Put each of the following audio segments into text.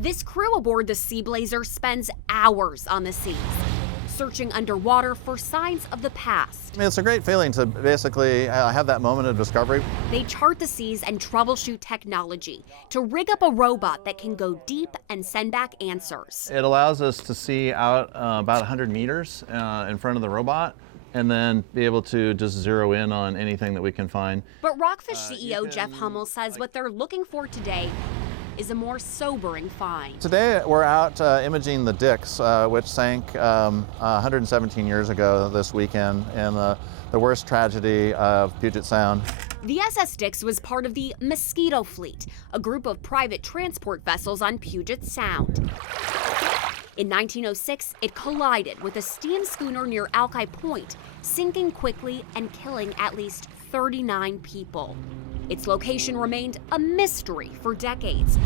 This crew aboard the Sea Blazer spends hours on the seas, searching underwater for signs of the past. I mean, it's a great feeling to basically have that moment of discovery. They chart the seas and troubleshoot technology to rig up a robot that can go deep and send back answers. It allows us to see out about 100 meters in front of the robot, and then be able to just zero in on anything that we can find. But Rockfish CEO Jeff Hummel says what they're looking for today is a more sobering find. Today we're out imaging the Dix, which sank 117 years ago this weekend in the worst tragedy of Puget Sound. The SS Dix was part of the Mosquito Fleet, a group of private transport vessels on Puget Sound. In 1906, it collided with a steam schooner near Alki Point, sinking quickly and killing at least 39 people. Its location remained a mystery for decades,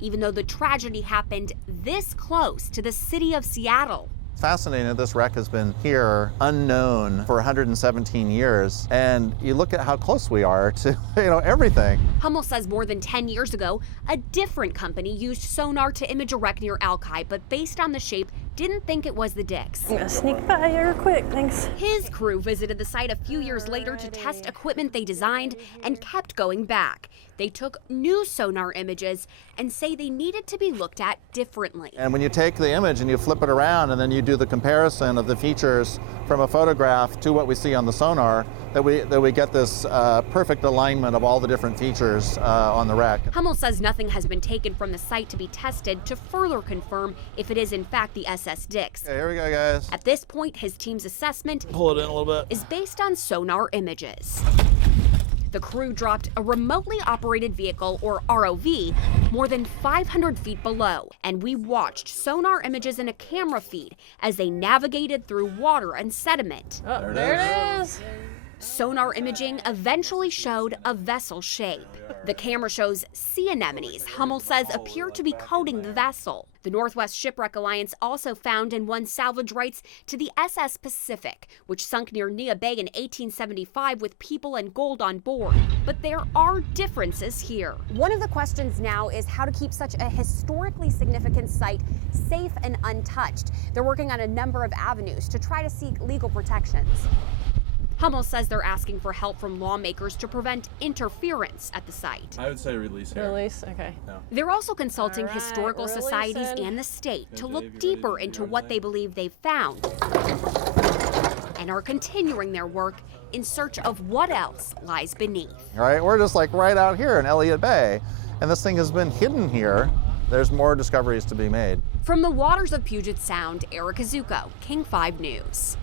even though the tragedy happened this close to the city of Seattle. Fascinating that this wreck has been here unknown for 117 years, and you look at how close we are to everything. Hummel says more than 10 years ago, a different company used sonar to image a wreck near Alki, but based on the shape, didn't think it was the Dix. I'm gonna sneak by here quick, thanks. His crew visited the site a few years later to test equipment they designed and kept going back. They took new sonar images and say they needed to be looked at differently. And when you take the image and you flip it around and then you do the comparison of the features from a photograph to what we see on the sonar, that we get this perfect alignment of all the different features on the wreck. Hummel says nothing has been taken from the site to be tested to further confirm if it is in fact the SS Dix. Okay, here we go, guys. At this point, his team's assessment Pull it in a little bit. is based on sonar images. The crew dropped a remotely operated vehicle, or ROV, more than 500 feet below, and we watched sonar images in a camera feed as they navigated through water and sediment. Oh, there it is. Sonar imaging eventually showed a vessel shape. The camera shows sea anemones Hummel says appear to be coating the vessel. The Northwest Shipwreck Alliance also found and won salvage rights to the SS Pacific, which sunk near Nia Bay in 1875 with people and gold on board. But there are differences here. One of the questions now is how to keep such a historically significant site safe and untouched. They're working on a number of avenues to try to seek legal protections. Hummel says they're asking for help from lawmakers to prevent interference at the site. I would say release here. Release, okay. No. They're also consulting All right, historical societies releasing. and the state to Hey, look Dave, you deeper ready to into grab what that? they believe they've found and are continuing their work in search of what else lies beneath. All right, we're just like right out here in Elliott Bay, and this thing has been hidden here. There's more discoveries to be made. From the waters of Puget Sound, Erica Zucco, King 5 News.